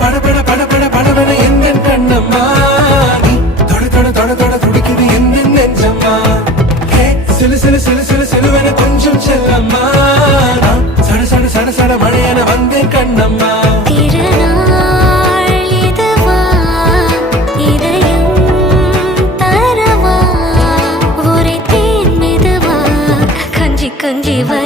படபட படபட படபட எந்த கண்ணம்மா நீ தொட தொட தொட தொட துடிக்குது எந்த நெஞ்சம்மா ஹே சிலு சிலு சிலு சிலு சிலுவன கொஞ்சம் செல்லம்மா சட சட சட சட மழையான வந்தேன் கண்ணம்மா கஞ்சி வா